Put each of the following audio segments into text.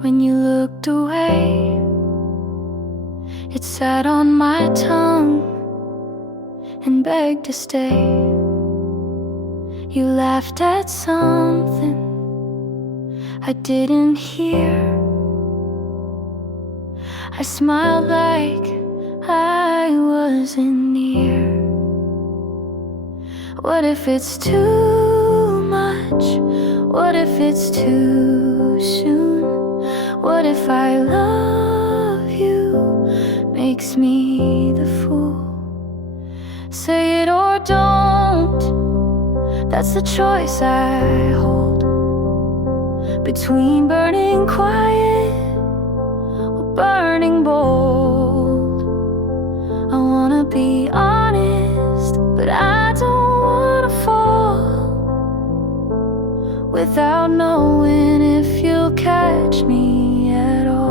when you looked away. It sat on my tongue and begged to stay. You laughed at something I didn't hear. I smiled like I wasn't near. What if it's too much? What if it's too soon? What if I love you makes me the fool? Say it or don't, that's the choice I hold. Between burning quiet or burning bold. I wanna be honest, but I don't wanna fall without knowing if you'll catch me at all.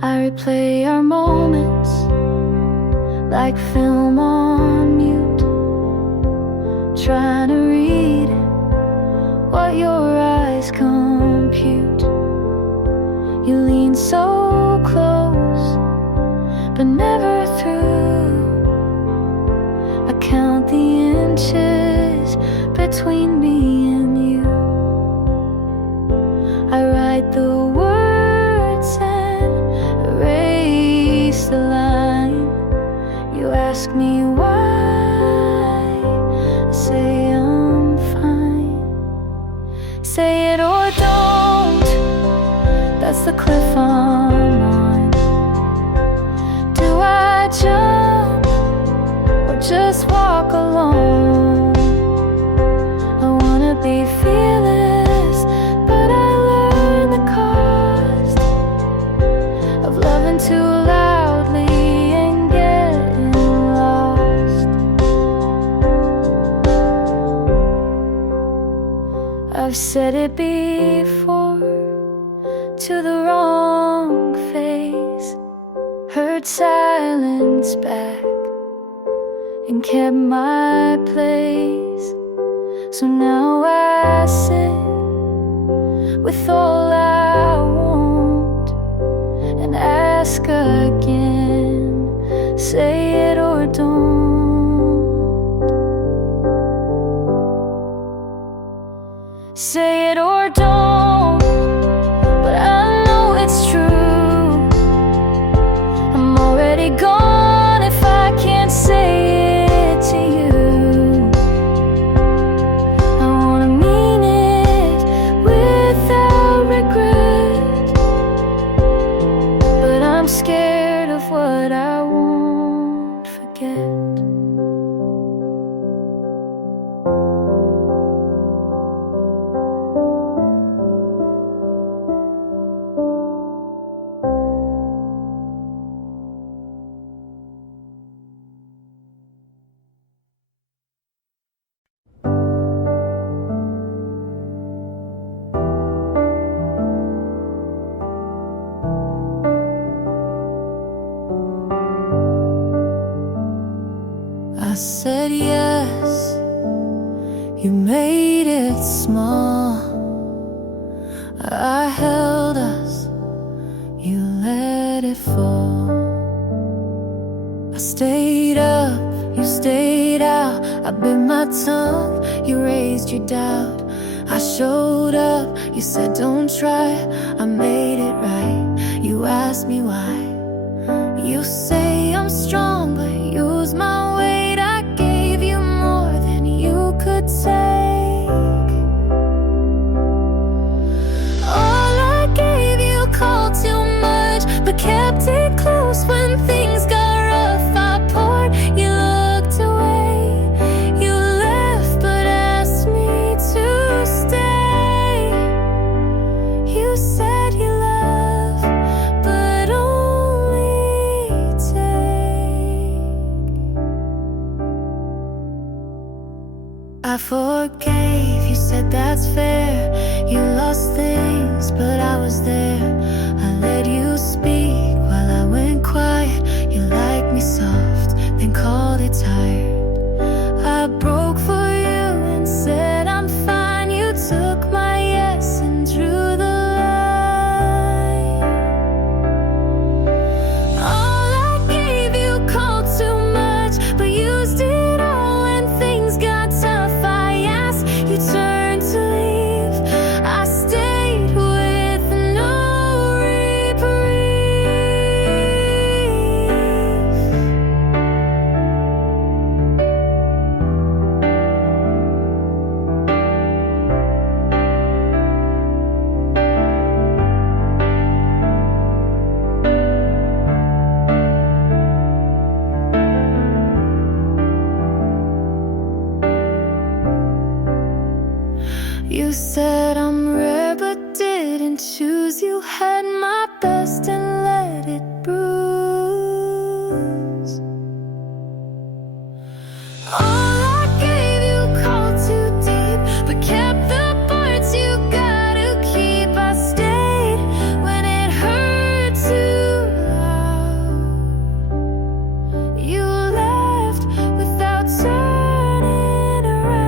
I replay our moments like film on mute, trying to read what your eyes compute. You lean so close, but never through. I count the inches between me and you. I write the words and erase the line. You ask me why, I say I'm fine. Say it or don't, that's the cliff I'm on. Do I jump or just walk alone? I wanna be fearless, but I learned the cost of loving too loudly and getting lost. I've said it before to the wrong face, heard silence back and kept my place. So now I sit with all I want and ask again, say it or don't. Say it or don't, but I know it's true. I'm already gone if I can't say it to you. I wanna mean it without regret, but I'm scared of what I won't forget. I said yes, you made it small. I held us, you let it fall. I stayed up, you stayed out. I bit my tongue, you raised your doubt. I showed up, you said don't try. I made it right, you asked me why. You say I'm strong, but use my weight. I gave you more than you could take. All I gave you called too much, but kept it close when things got rough. I poured, you looked away. You left, but asked me to stay. You said you love, but only take. I forgave, you said that's fair. You lost things, but I was there. I let you speak while I went quiet. You liked me soft, then called it tired. I broke for you and said I'm fine. You said I'm rare but didn't choose you. Had my best and let it bruise. All I gave you called too deep, but kept the parts you gotta keep. I stayed when it hurt too loud. You left without turning around.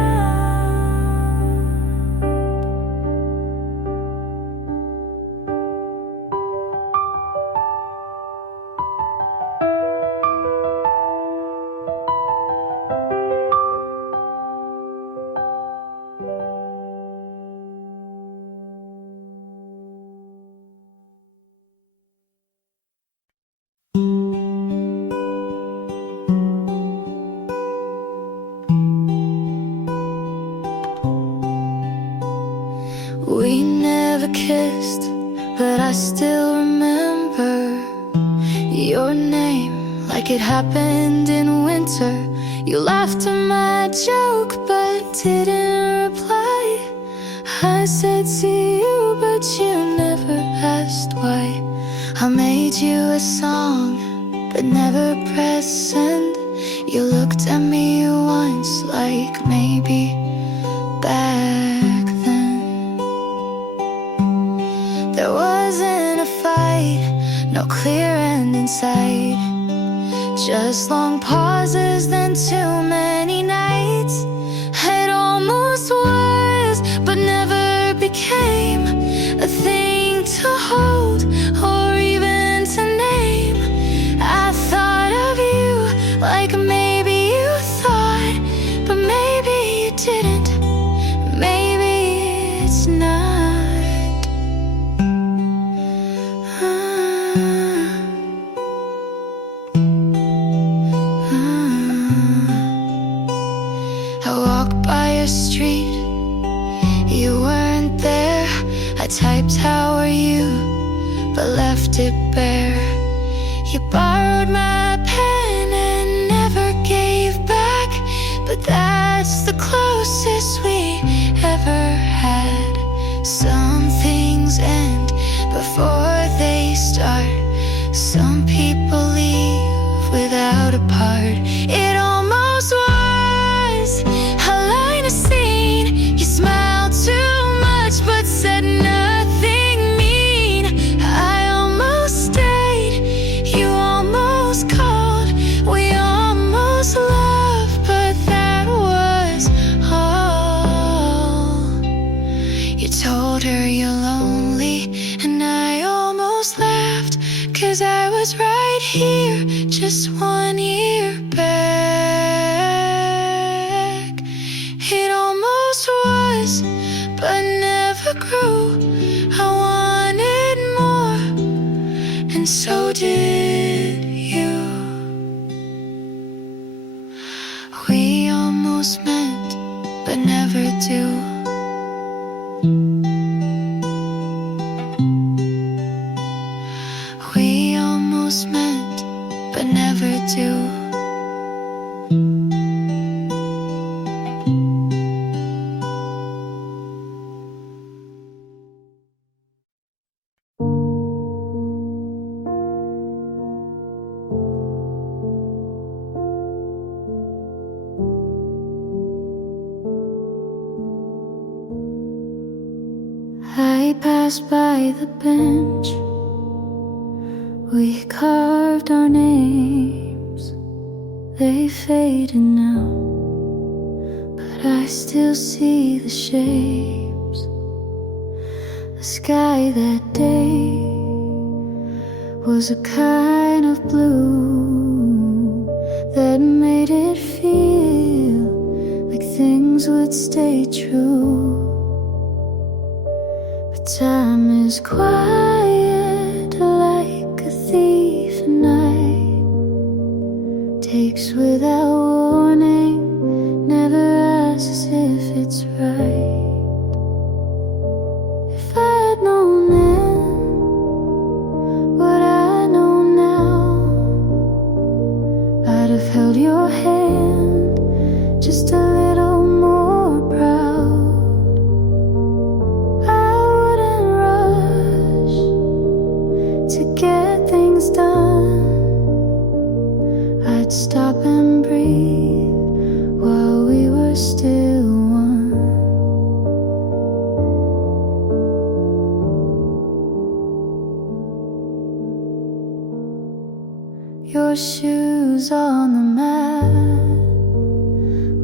We never kissed, but I still remember your name like it happened in winter. You laughed at my joke but didn't reply. I said to you, but you never asked why. I made you a song but never pressed send. You looked at me once like maybe back then. There wasn't a fight, no clear end in sight, just long pauses, then too many nights. It almost was, but never became a thing to hold or even to name. I thought of you like maybe you thought, but maybe you didn't. Maybe it's not. I walked by your street, you weren't there. I typed how are you, but left it bare. You borrowed my pen and never gave back, but that's the closest we ever had. Some things end before they start. Some people leave without a part. It almost was a line of scene. You smiled too much but said nothing mean. I almost stayed, you almost called, we almost loved, but that was all. You told her you're lonely, and I almost laughed, 'cause I was right here just 1 year back. It almost was, but never grew. I wanted more, and so did you. We almost meant, but never do. We almost meant, but never do. I passed by the bench, we carved our names. They faded now, but I still see the shapes. The sky that day was a kind of blue that made it feel like things would stay true. But time is quiet like a thief at night, takes without warning, never asks if it's right. If I'd known then what I know now, I'd have held your hand just a little more proud. shoes on the mat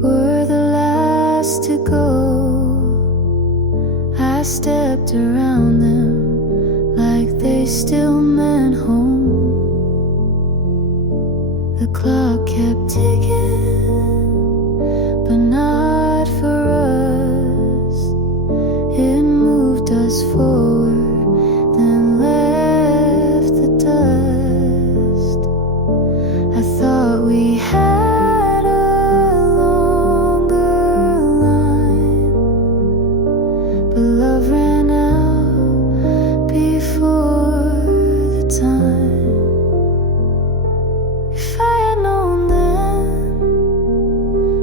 were the last to go. I stepped around them like they still meant home. The clock kept ticking, but not for us. It moved us forward, then left the dust. I thought we had a longer line, but love ran out before the time. If I had known then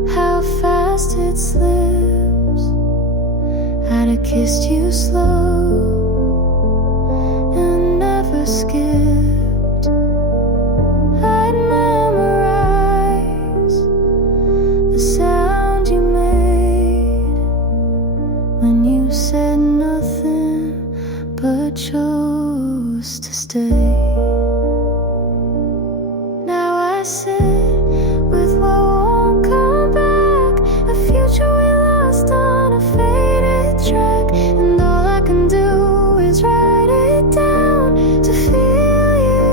how fast it slips, I'd have kissed you slow and never skipped. I'd memorize the sound you made when you said nothing but chose to stay. Now I sit with what won't come back, a future we lost on a faded track, and all I can do is write it down to feel you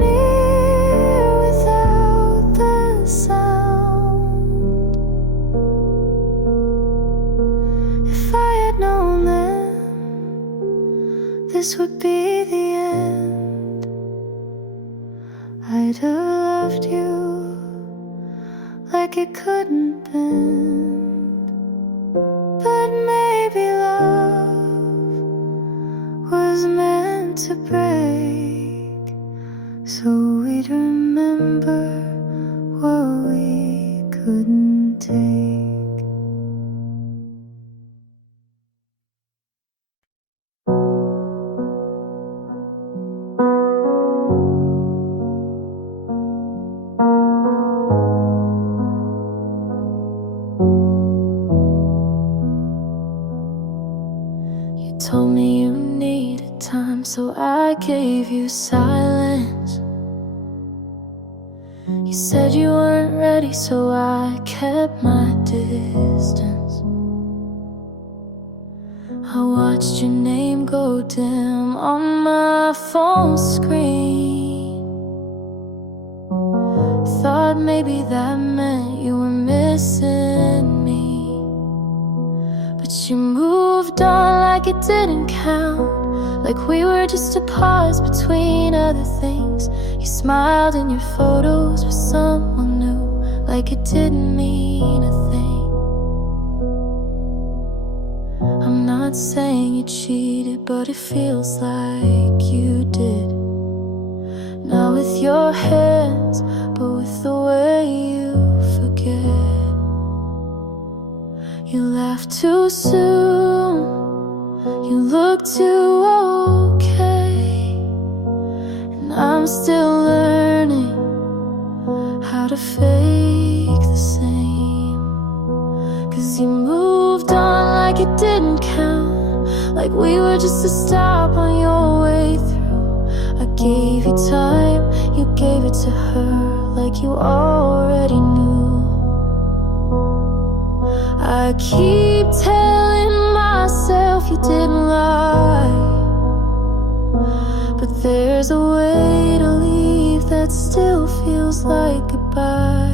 near without the sound. If I had known then this would be the end, I'd have loved you like it couldn't bend. But maybe love was meant to break, so we'd remember what we couldn't take. You told me you needed time, so I gave you silence. You said you weren't ready, so I kept my distance. I watched your name go dim on my phone screen. Thought maybe that meant you were missing me, but you moved on like it didn't count, like we were just a pause between other things. You smiled in your photos with someone new, like it didn't mean a thing. I'm not saying you cheated, but it feels like you did. Not with your hands, but with the way you forget. You laughed too soon, you look too okay, and I'm still learning how to fake the same. 'Cause you moved on like it didn't count, like we were just a stop on your way through. I gave you time, you gave it to her, like you already knew. I keep telling myself you didn't lie, but there's a way to leave that still feels like goodbye.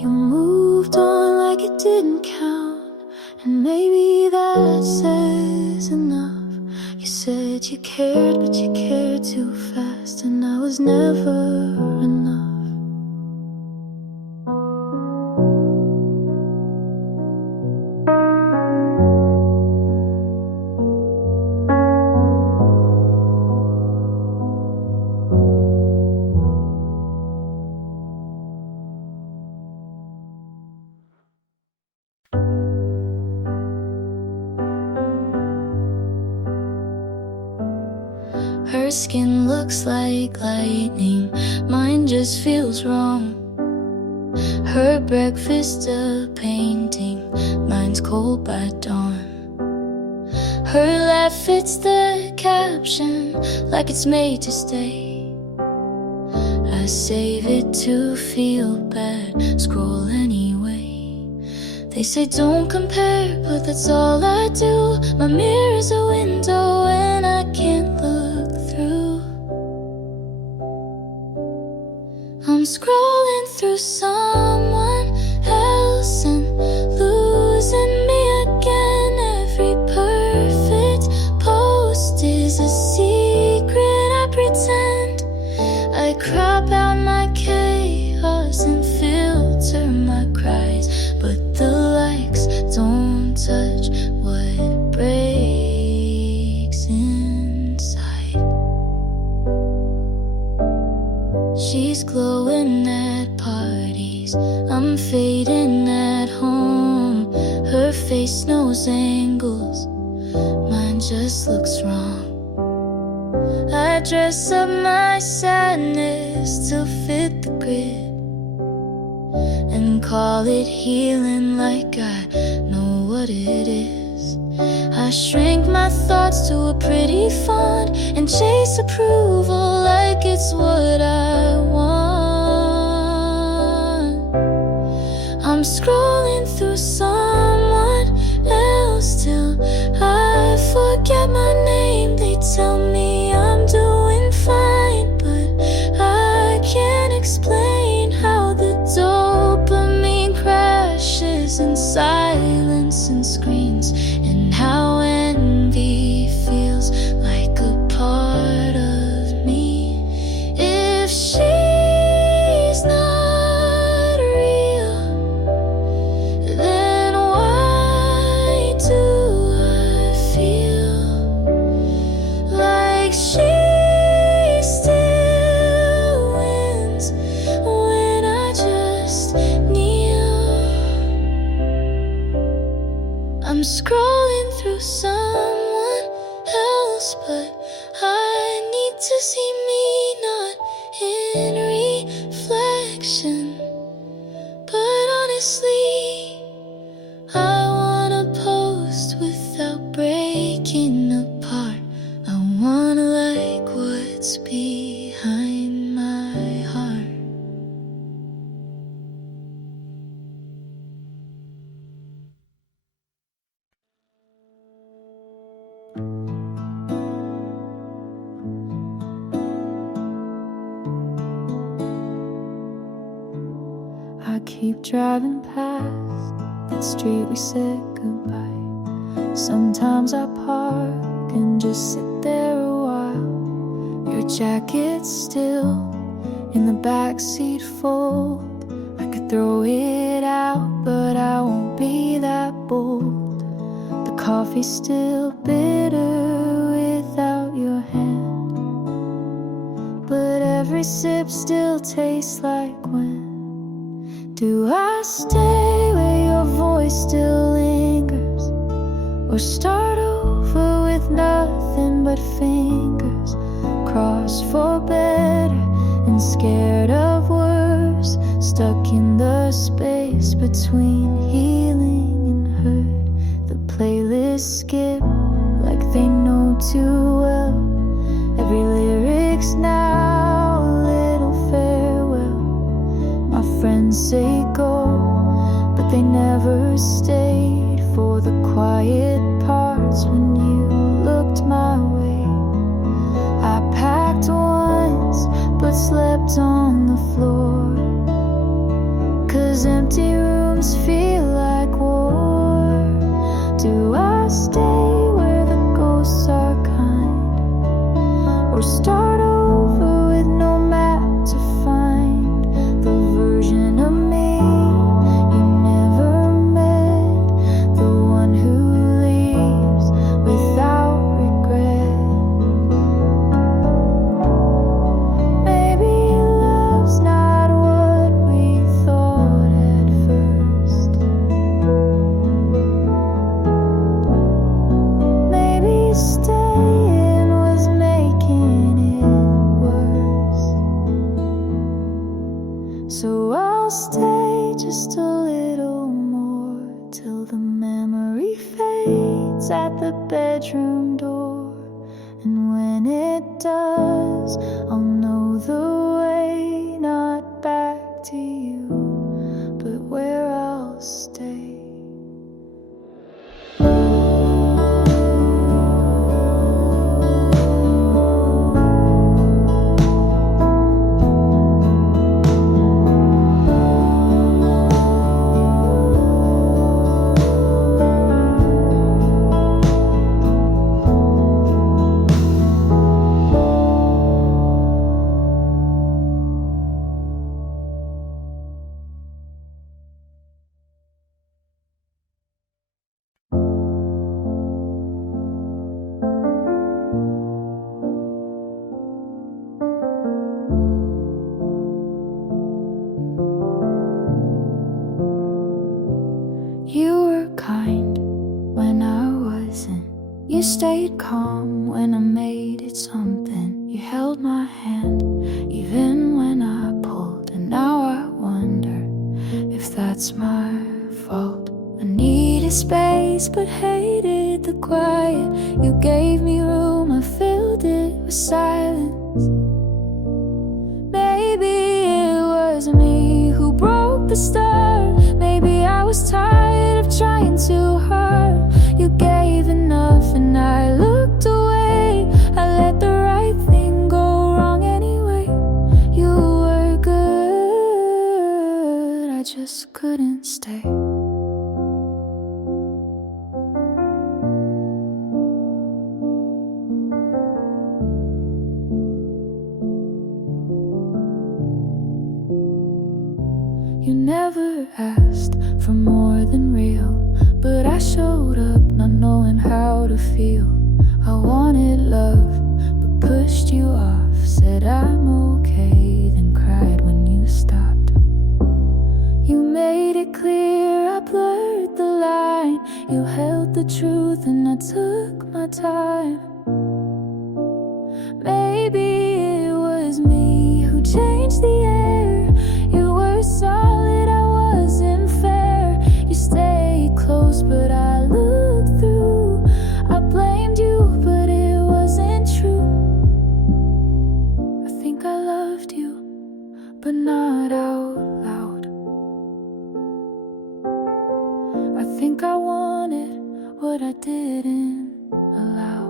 You moved on like it didn't count, and maybe that says enough. You said you cared, but you cared too fast, and I was never enough. Her skin looks like lightning, mine just feels wrong. Her breakfast a painting, mine's cold by dawn. Her laugh fits the caption like it's made to stay. I save it to feel bad, scroll anyway. They say don't compare, but that's all I do. My mirror's a window and I can't look through. I'm scrolling through someone else and losing me again. Every perfect post is a secret I pretend. I crop out my chaos and filter my cries, but the likes don't touch what breaks inside. She's glowing at parties, I'm fading at home. Her face knows angles, mine just looks wrong. I dress up my sadness to fit the grid and call it healing like I know what it is. I shrink my thoughts to a pretty font and chase approval like it's what I want. I'm scrolling through someone else till I forget my name. They tell me I'm doing fine, but I can't explain how the dopamine crashes in silence and screens, and how envy feels like a part of me. If she's not real, then why do I feel like she still wins when I just kneel? I'm scrolling through someone else, but I need to see me not in reflection. But honestly, I wanna post without breaking apart. I wanna like what's behind my heart. I keep driving past that street we said goodbye. Sometimes I park and just sit there a while. Your jacket's still in the backseat fold. I could throw it out, but I won't be that bold. The coffee's still bitter without your hand, but every sip still tastes like when. Do I stay where your voice still lingers, or start over with nothing but fingers crossed for better and scared of worse, stuck in the space between healing and hurt? The playlists skip like they know too well. Every lyric's now a little farewell. My friends say go, but they never stayed for the quiet parts when you looked my way. I packed once, but slept on the floor, 'cause empty rooms feel like war. Do I stay where the ghosts are kind, or start over with no map to find the version of me you never met, the one who leaves without regret? Maybe love's not what we thought at first. memory fades at the bedroom door, and when it does, I'll know the way, not back to you, but where I'll stay. You were kind when I wasn't. You stayed calm when I made it something. You held my hand even when I pulled. And now I wonder if that's my fault. I needed space but hated the quiet. You gave me room, I filled it with silence. Maybe it was me who broke the start. Maybe I was tired of trying too hard. You gave enough and I looked away. I let the right thing go wrong anyway. You were good, I just couldn't stay. You never asked for more than real, but I showed up not knowing how to feel. I wanted love, but pushed you off. Said I'm okay, then cried when you stopped. You made it clear, I blurred the line. You held the truth and I took my time. Maybe it was me who changed the air. You were solid, I wasn't fair. You stayed close, but I looked through. I blamed you, but it wasn't true. I think I loved you, but not out loud. I think I wanted what I didn't allow.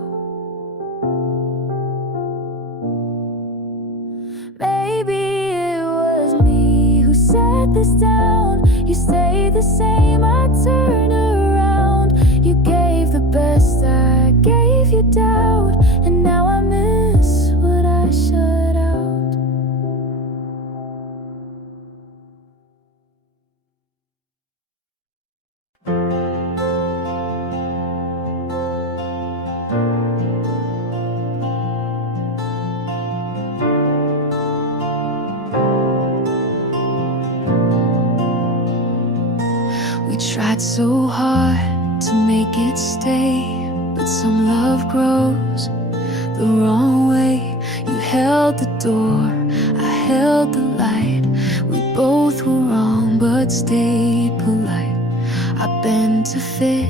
Maybe it was me who set this down. You stayed the same, I turned around. You gave the best, I gave you doubt. And now I miss what I shut out. We tried so hard to make it stay, but some love grows the wrong way. You held the door, I held the light. We both were wrong but stayed polite. I bent to fit,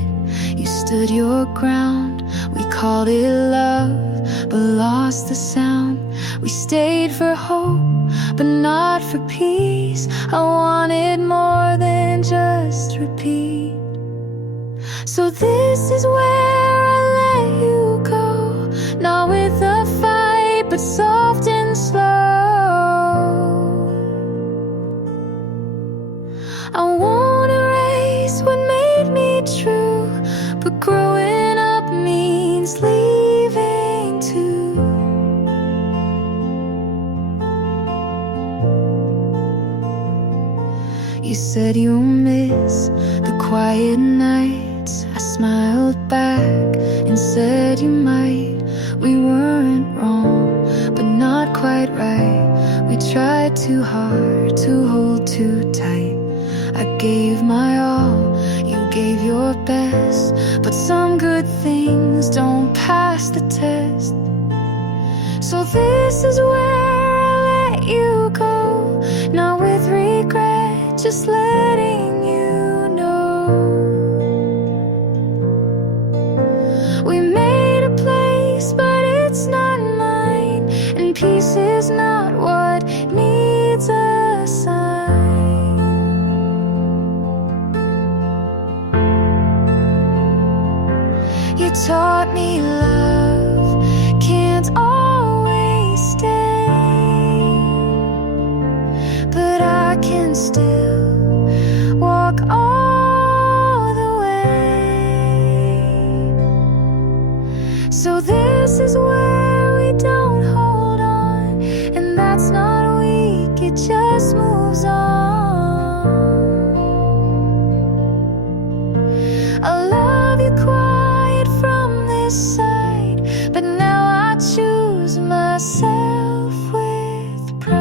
you stood your ground. We called it love, but lost the sound. We stayed for hope, but not for peace. I wanted more than just repeat. So this is where I let you go, not with a fight, but soft and slow. I won't erase what made me true, but growing up means leaving too. You said you'll miss the quiet nights. I smiled back and said you might. We weren't wrong, but not quite right. We tried too hard to hold too tight. I gave my all, you gave your best, but some good things don't pass the test. So this is where I let you go, not with regret, just letting you know You taught me love can't always stay, but I can still walk all the way. So this is where we don't hold on, and that's not weak, it just moves on. I love you quiet from this side, but now I choose myself with pride.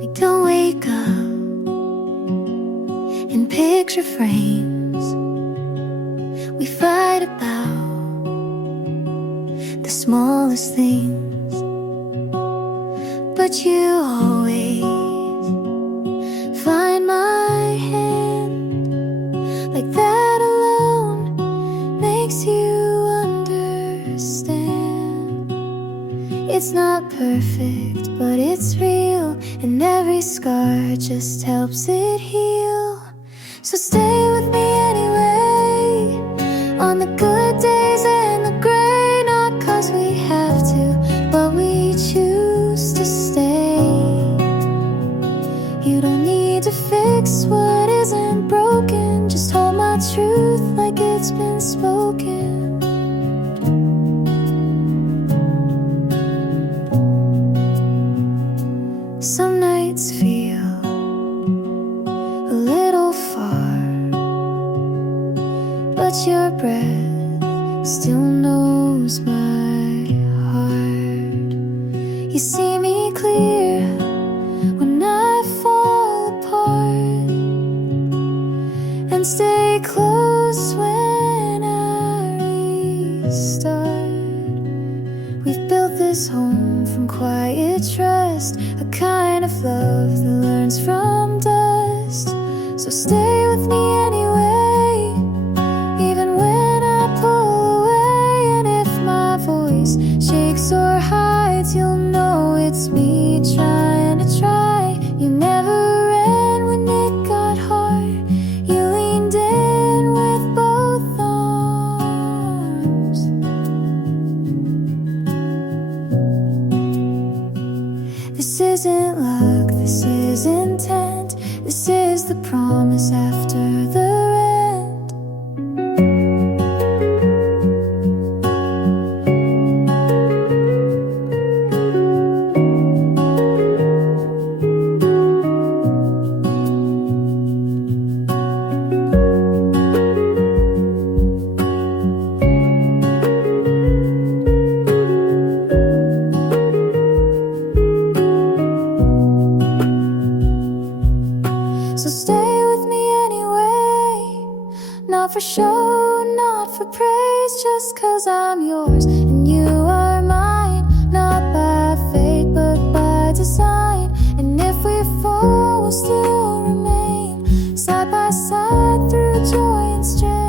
We don't wake up in picture frames. We fight about the smallest things, but you always find my hand. Like that alone makes you understand. It's not perfect, but it's real, and every scar just helps it heal. So stay with me anyway, on the good days and the gray. Not 'cause we have to, but we choose to stay. You don't need to fix what isn't broken, just hold my truth like it's been spoken. Some nights feel a little far, but your breath still knows my heart. You see me clear when I fall apart, and stay close when I restart. We've built this home from quiet trust, a kind of love that learns from dust. So stay with me anyway, even when I pull away. And if my voice shakes or hides, you'll know it's me trying to try. You never ran when it got hard, you leaned in with both arms. This isn't luck, this is intent, this is the promise after the rent. So stay with me anyway, not for show, not for praise, just 'cause I'm yours and you are mine. Not by fate, but by design. And if we fall, we'll still remain side by side through joy and strain.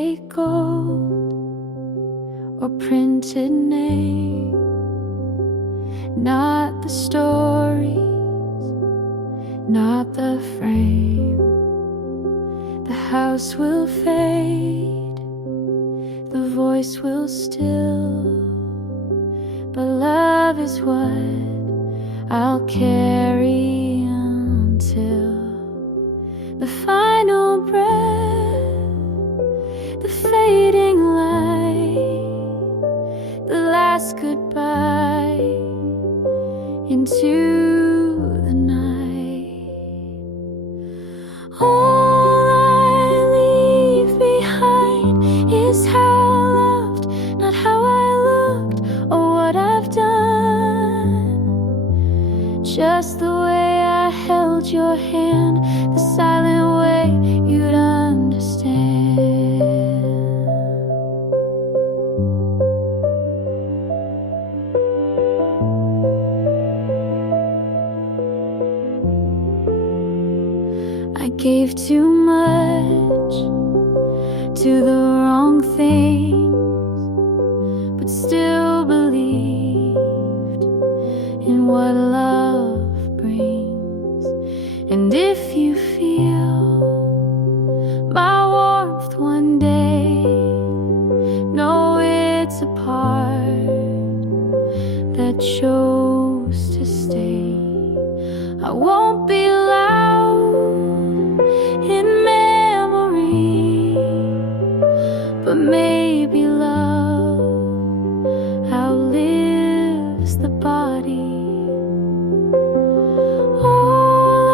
Take gold or printed name, not the stories, not the frame. The house will fade, the voice will still is what I'll carry until the final breath, the fading light, the last goodbye into the night. All I leave behind is how I loved, not how I looked or what I've done. Just the way I held your hand, the silent way you'd understand. I gave too much to the wrong things, but still believed in what love brings. And if you feel my warmth one day, know it's a part that chose to stay. I won't be loud in memory, but maybe love outlives the body. All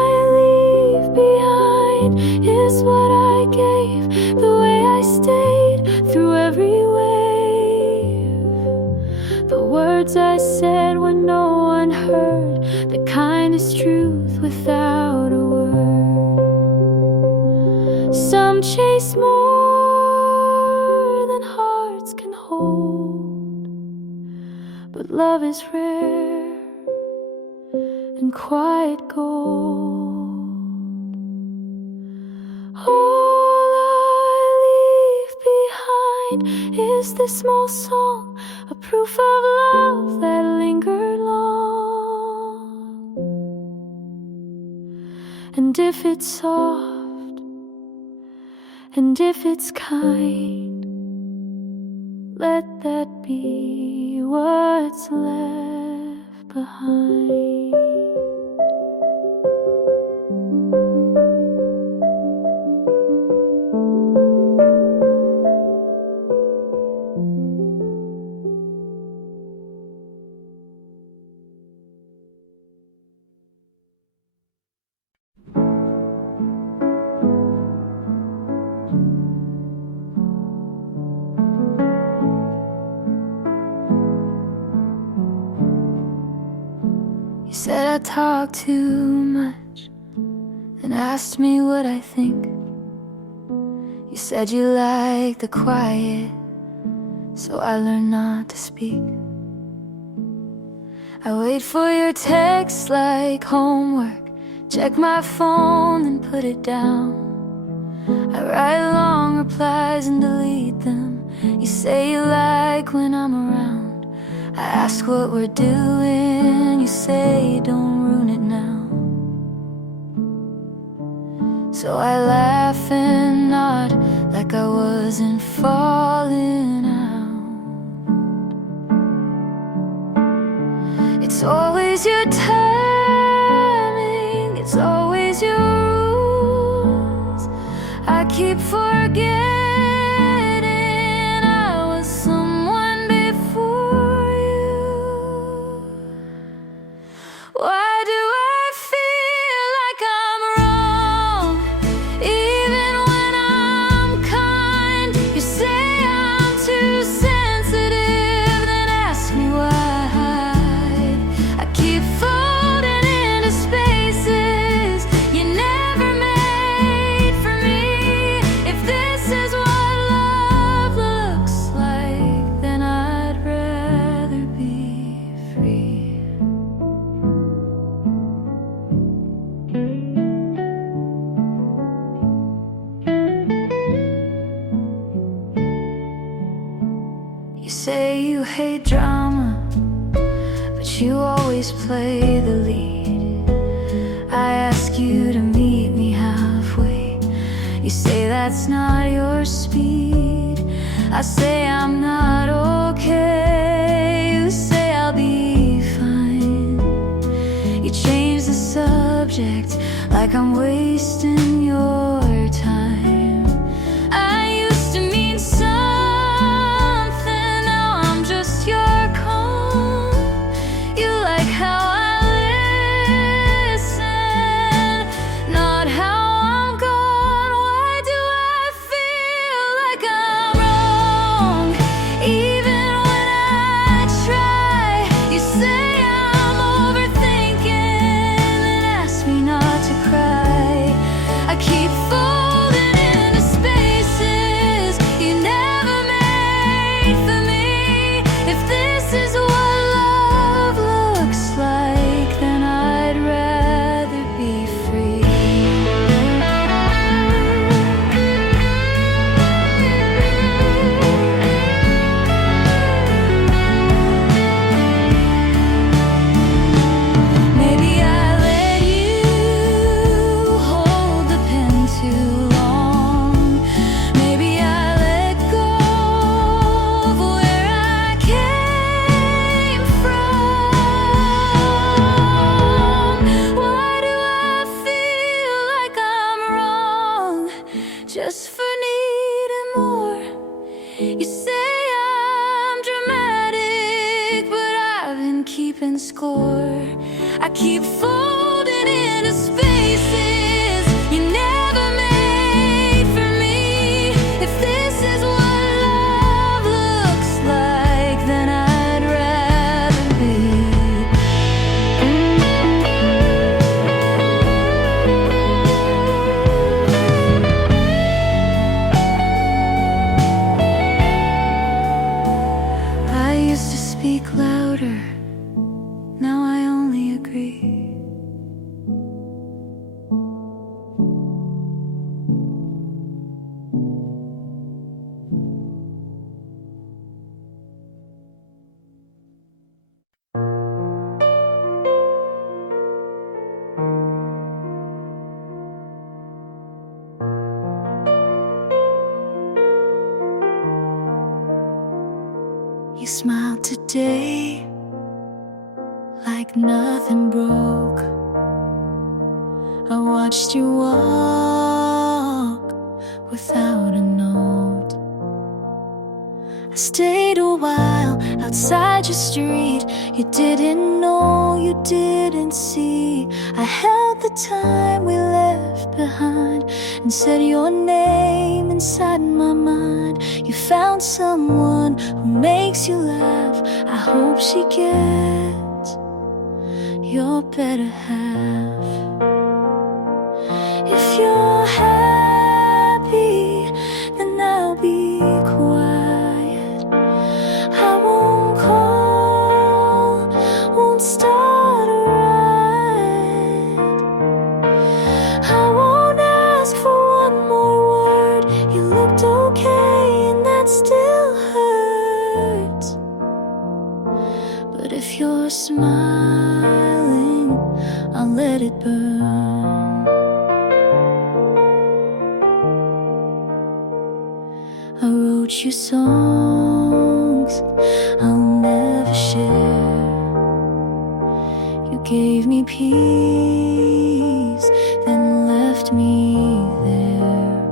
I leave behind is what I gave, the way I stayed through every wave, the words I said when no one heard, the kindest truth without a word. Some chase more than hearts can hold, but love is rare and quiet gold. All I leave behind is this small song, a proof of love that lingered long. And if it's soft, and if it's kind, let that be what's left behind. You said I talk too much and asked me what I think. You said you like the quiet, so I learned not to speak. I wait for your texts like homework, check my phone and put it down. I write long replies and delete them. You say you like when I'm around. I ask what we're doing, you say don't ruin it now. So I laugh and nod like I wasn't falling out. It's always your timing, it's always your rules. I keep forgetting I was someone before you. Why do I feel like I'm wrong, even when I'm kind? You say I'm too sensitive, then ask me why. I keep folding into spaces you never made for me. If this is what love looks like, then I'd rather be free. You say you hate drama, but you always play the lead. I ask you to meet me halfway. You say that's not your speed. I say I'm not okay. You say I'll be like I'm wasting your time. I used to mean something, now I'm just your calm. You like how I listen, not how I'm gone. Why do I feel like I'm wrong? Even when I try, you say I'm overthinking and ask me not to cry. I keep folding into spaces you never made for me. If this is what love looks like, then I'd rather be free. Maybe I let you hold the pen too long. Maybe I let go of where I came from. Why do I feel like I'm wrong just for needing more? You say I'm dramatic, but I've been keeping score. I keep folding into spaces you never made for me. If this is what love looks like, then I'd rather be. I used to speak louder, now I only agree. You smiled today like nothing broke. I watched you walk without a note. I stayed a while outside your street. You didn't know, you didn't see. I held the time we left behind and said your name inside my mind. You found someone who makes you laugh. I hope she gets your better half. If you're happy, then I'll be quiet. I won't call, won't start a riot. I won't ask for one more word. You looked okay and that still hurts. But if you're smiling, I'll let it burn. I wrote you songs I'll never share. You gave me peace, then left me there.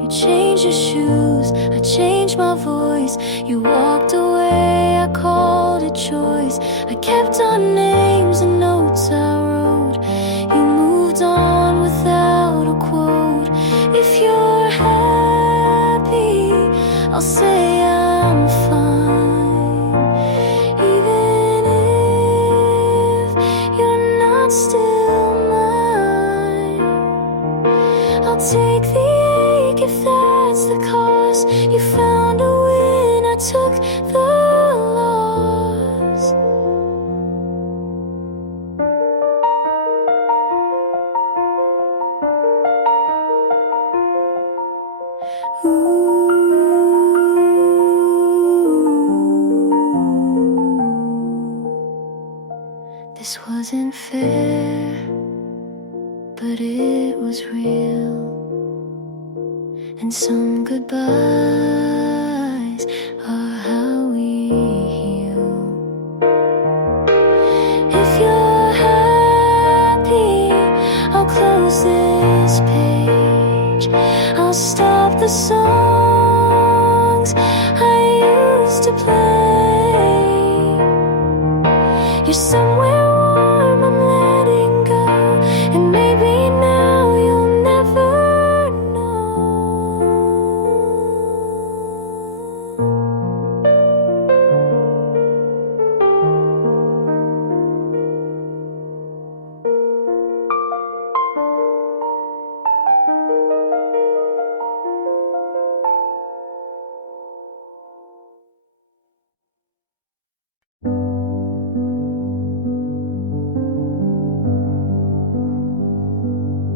You changed your shoes, I changed my voice. You walked away, I called it choice. I kept our names and notes I wrote. You moved on without a quote. If you're happy, I'll say I'm fine. Even if you're not still mine, I'll take the ache if that's the cost. You found a win, I took the loss. This wasn't fair, but it was real. And some goodbyes are how we heal. If you're happy, I'll close the songs I used to play. You're somewhere warm, I'm letting go, and maybe now you'll never know.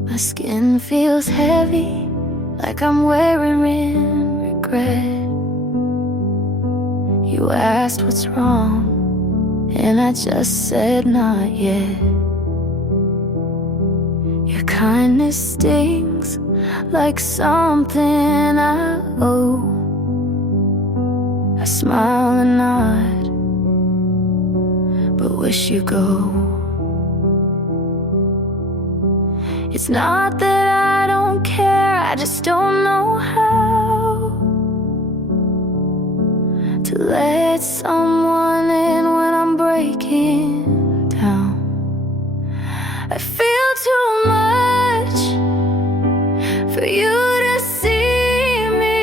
My skin feels heavy, like I'm wearing regret. You asked what's wrong, and I just said not yet. Your kindness stings like something I owe. I smile and nod, but wish you go. It's not that I don't care, I just don't know how to let someone in when I'm breaking down. I feel too much for you to see me.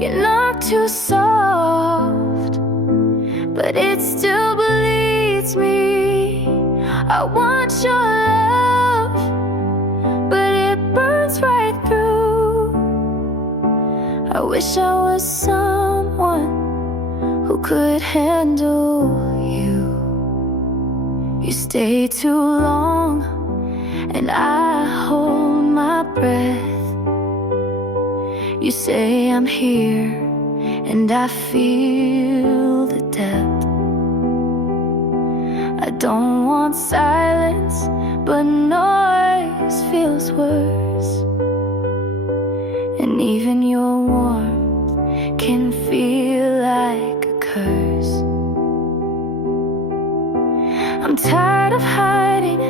You're not too soft, but it still bleeds me. I want your love, but it burns right through. I wish I was someone who could handle you. You stay too long, and I hold my breath. You say I'm here, and I feel the depth. I don't want silence, but noise feels worse. And even your warmth can feel like a curse. I'm tired of hiding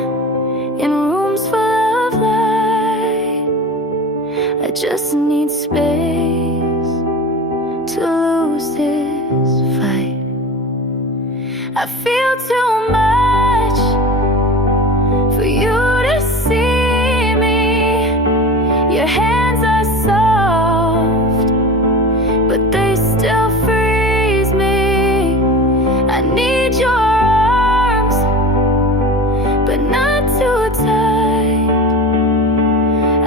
in rooms full of light. I just need space to lose this fight. I feel too much for you to see me. Your hands are soft, but they still freeze me. I need your arms, but not too tight.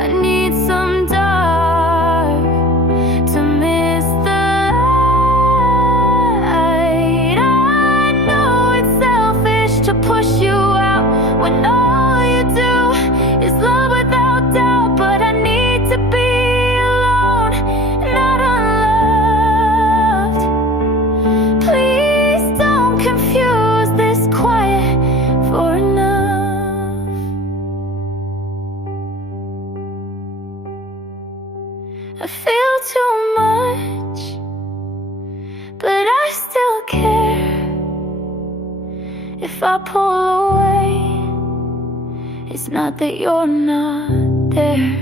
I need some dark to miss the light. I know it's selfish to push you out when all you do is love without doubt. But I need to be alone, not unloved. Please don't confuse this quiet for enough. I feel too much, but I still care. If I pull away, it's not that you're not there.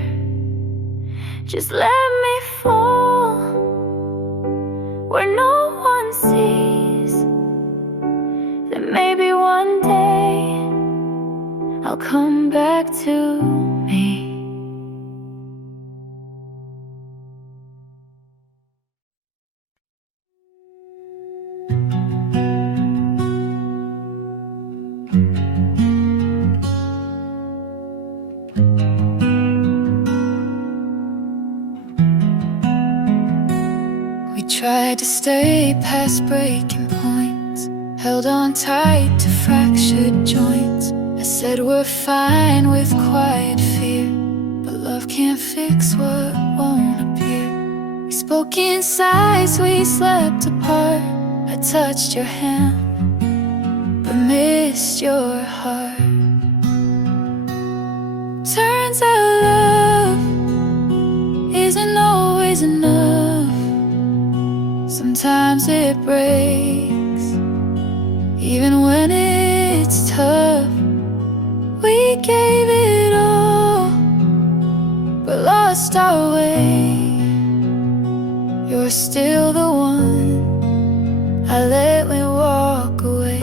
Just let me fall where no one sees. Then maybe one day I'll come back to me. We tried to stay past breaking points, held on tight to fractured joints. I said we're fine with quiet fear, but love can't fix what won't appear. We spoke in sighs, we slept apart. I touched your hand, but missed your heart. Turns out love isn't always enough. Sometimes it breaks, even when it's tough. We gave it all, but lost our way. You're still the one I let me walk away.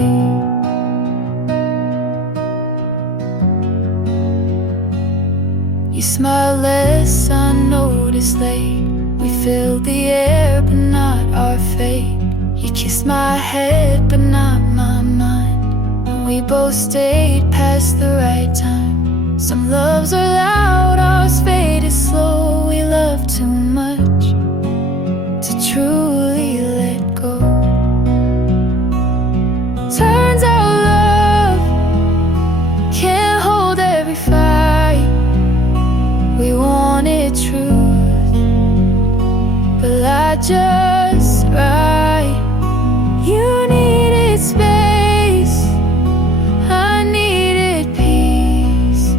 You smile less, I notice late. We filled the air, but not our fate. You kissed my head, but not my mind. And we both stayed past the right time. Some loves are loud, ours faded slow. We love too much to truly let go. Turns out love can't hold every fight. We wanted truth, but lied just right. You needed space, I needed peace,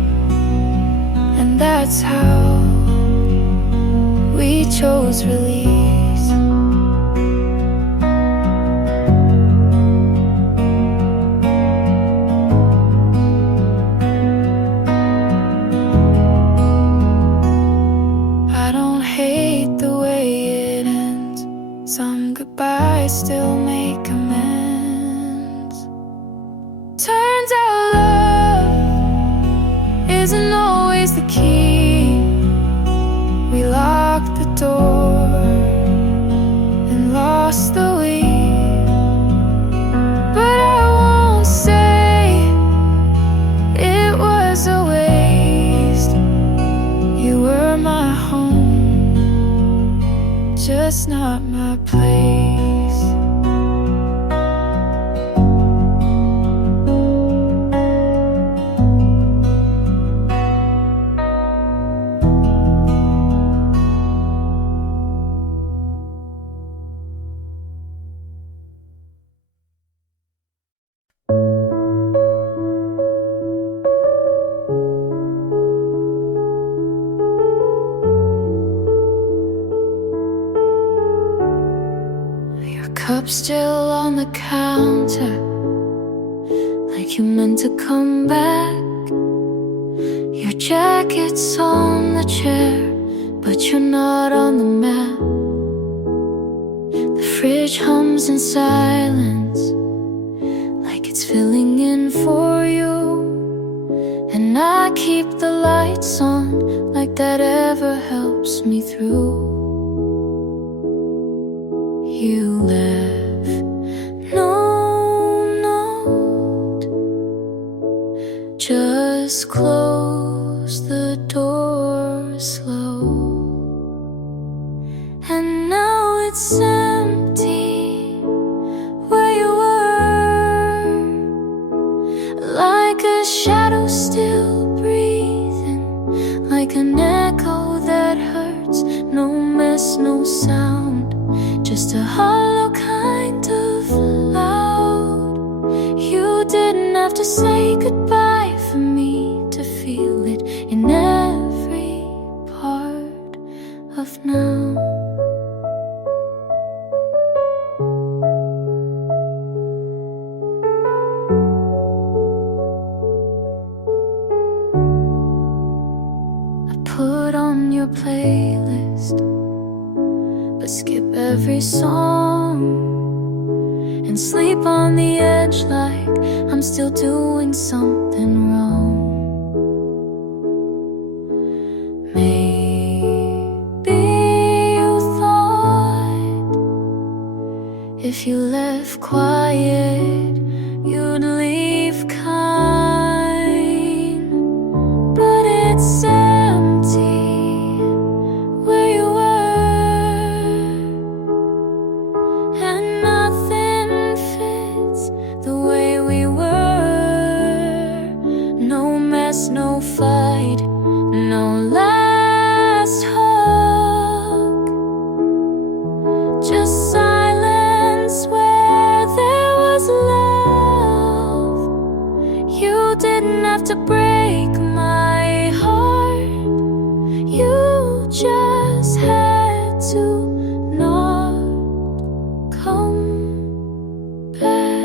and that's how we chose release. I don't hate the way it ends. Some goodbyes still make amends. Turns out love isn't always the key. We locked the door and lost the lead. But I won't say it was a waste. You were my home, just not my place. Cup still on the counter, like you meant to come back. Your jacket's on the chair, but you're not on the map. The fridge hums in silence, like it's filling in for you. And I keep the lights on, like that ever helps me through. You left no note, just close the door slow. And now it's empty where you were, like a shadow still breathing, like an echo that hurts. No mess, no sound, just a hollow kind of loud. You didn't have to say goodbye for me to feel it in every part of now. I put on your playlist, but skip every song and sleep on the edge like I'm still doing something wrong. Maybe you thought if you left quiet, you'd leave kind, but it's empty where you were, and nothing fits the way we were. No mess, no fight, no last hug, just silence where there was love. You didn't have to break my heart, you just had to not come back.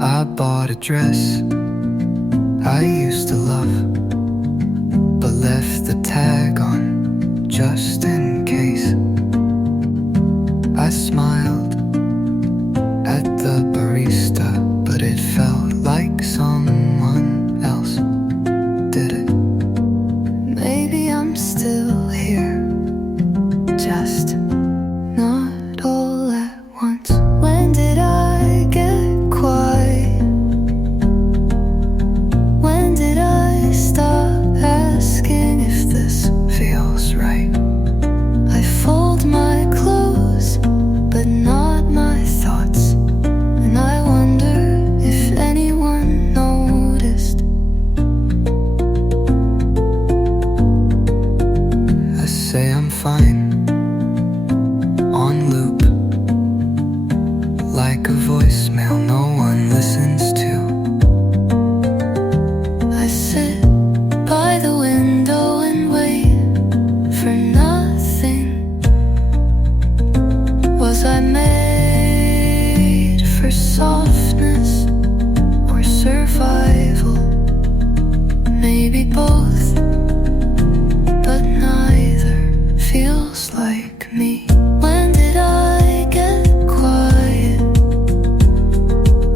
I bought a dress I used to love, but left the tag on just in case. I smiled at the barista, but it felt like someone else did it. Maybe I'm still here, just not all at once. When did I get quiet? When did I stop asking if this feels right? I fold my clothes, but not my thoughts, and I wonder if anyone noticed. I say I'm fine, on loop, like a voicemail no one listens to. I sit by the window and wait for nothing. Was I made for softness or survival? Maybe both, but neither feels like me. When did I get quiet?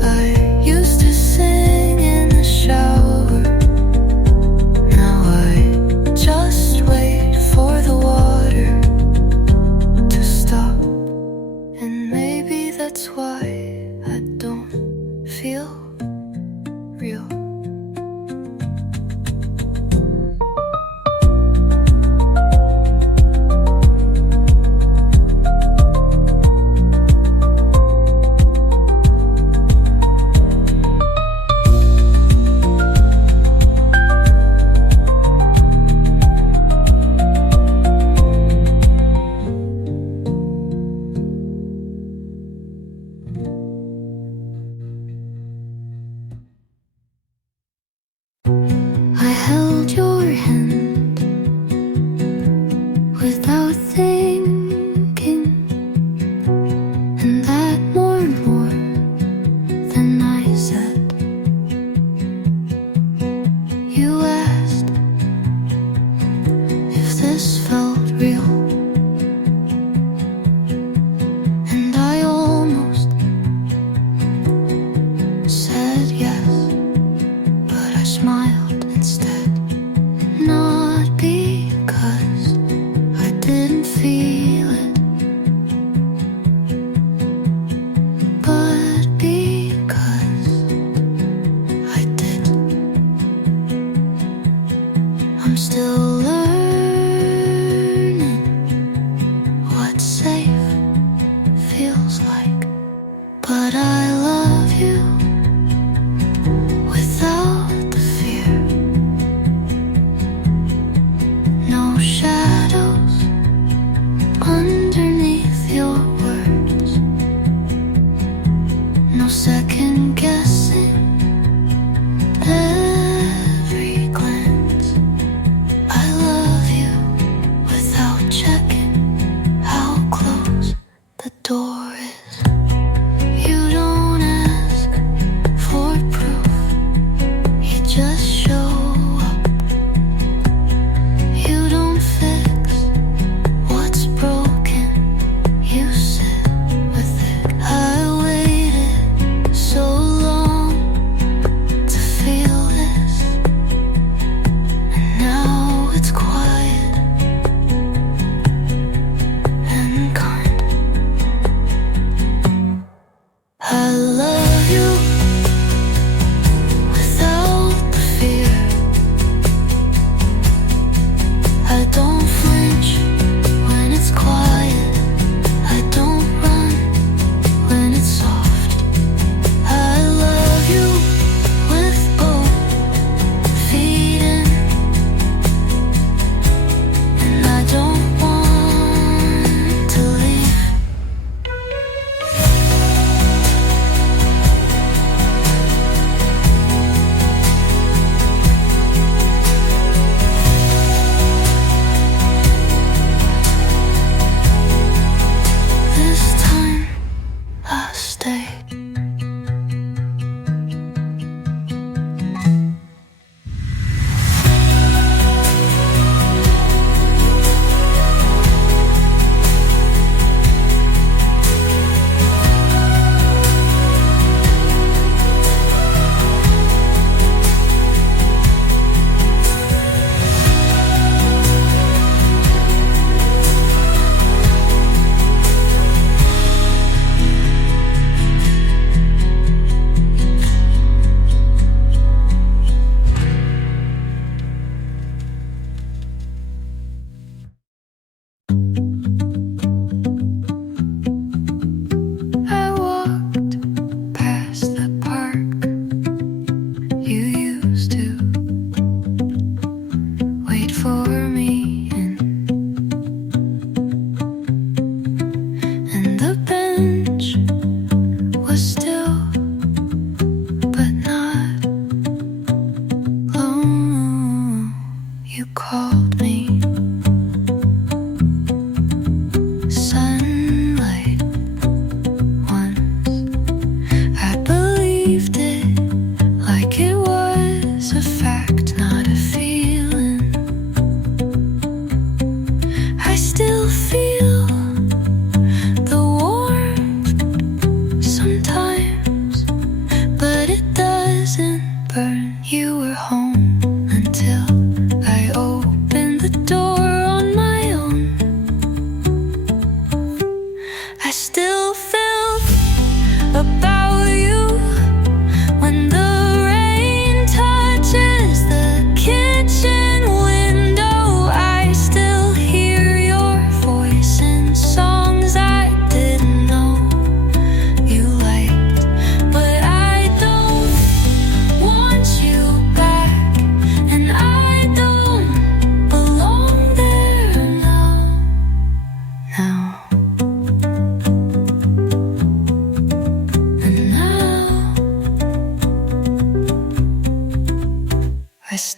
I used to sing in the shower. Now I just wait for the water to stop. And maybe that's why I don't feel real. I held your hand without thinking, and that more than I said. You asked if this felt real, and I almost said yes, but I smiled instead. Not because I didn't feel it, but because I did. I'm still learning what safe feels like, but I love you without the fear. No shadows underneath your words, no second guessing every glance. I love you without checking how close the door is. You don't ask for proof, you just show up. You don't fix what's broken, you sit with it. I waited so long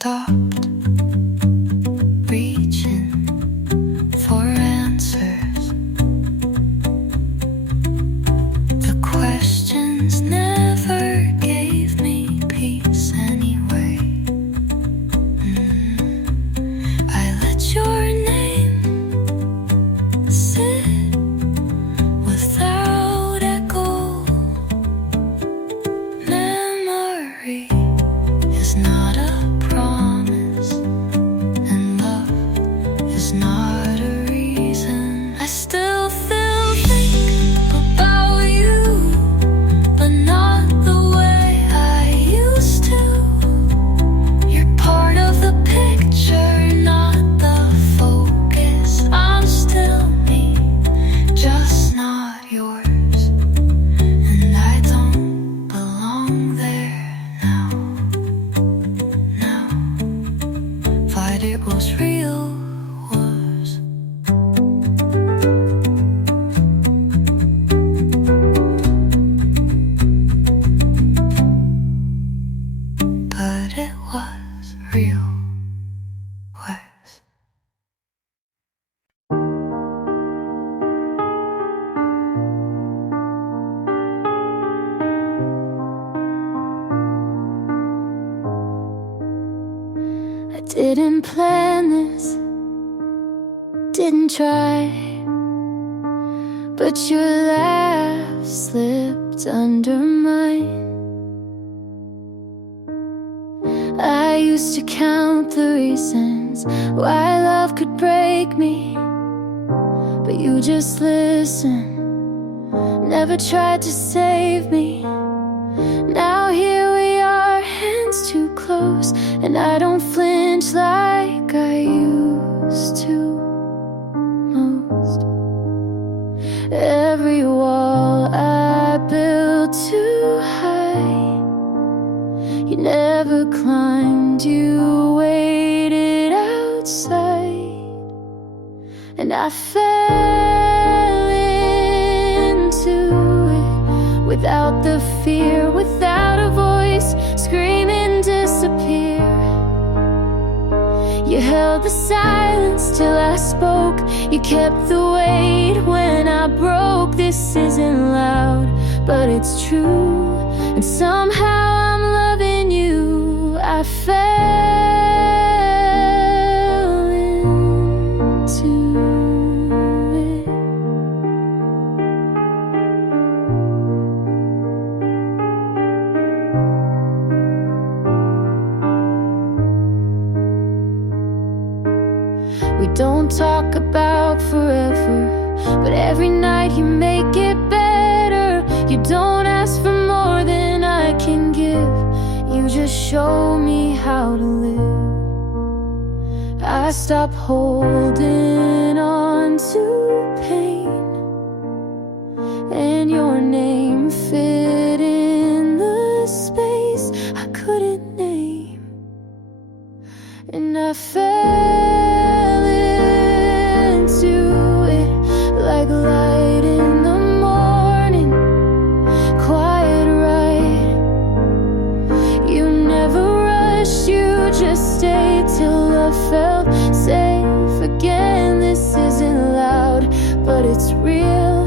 stopped reaching for answers. The questions never gave me peace anyway. I let your name sit without echo. Memory is not a promise, and love is not a reason. I still think about you, but not the way I used to. You're part of the picture, not the focus. I'm still me, just not yours, and I don't belong there now. But it was real, was. But it was real, was. I didn't plan this, didn't try, but your laugh slipped under mine. I used to count the reasons why love could break me, but you just listened, never tried to save me. Now here we are, hands too close, and I don't flinch like I used to. Most every wall I built too high, you never climbed, you waited outside, and I fell into it without the fear, without a voice, screaming disappear. You held the silence till I spoke, you kept the weight when I broke. This isn't loud, but it's true, and somehow I'm loving you. I fell into it. We don't talk about forever, but every night you make it better. You don't ask for more than I can give, you just show me how to live. I stop holding on to pain, and your name fit in the space I couldn't name, and I fell into it like light in the morning, quiet right. You never rushed, you just stayed till I felt safe again. This isn't loud, but it's real,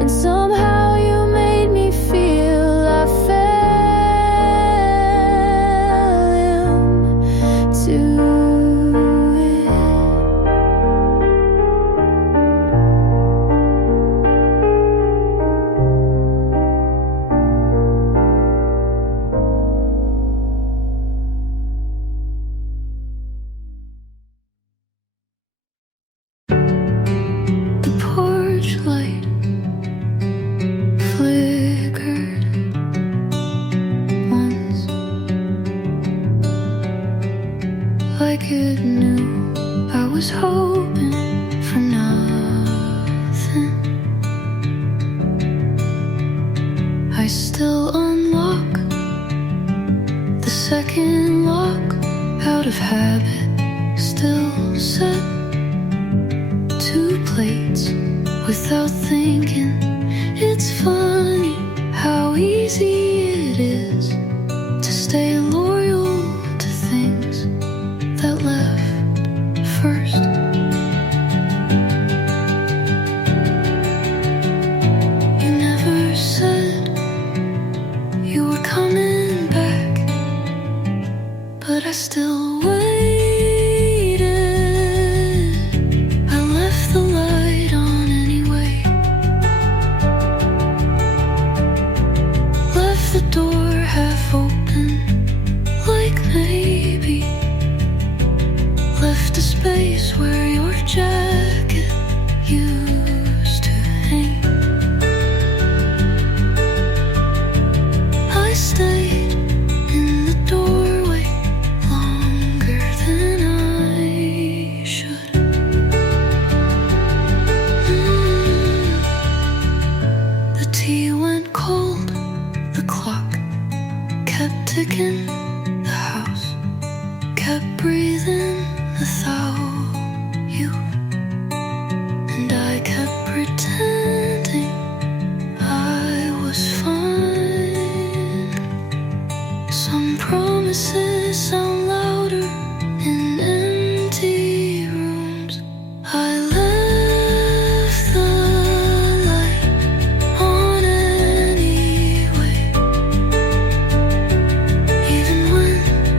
and somehow you made me feel. I fell into it. The porch light flickered once, like it knew I was hoping for nothing. I still unlock the second lock out of habit, still set two plates without thinking. It's funny how easy it is to stay loyal to things coming back, but I still waited. I left the light on anyway, left the door half open, like maybe left a space where your jacket used to hang. I stayed in the doorway longer than I should. The tea went cold, the clock kept ticking, the house kept breathing without you, and I kept pretending I was fine. Some promises sound louder in empty rooms. I left the light on anyway, even when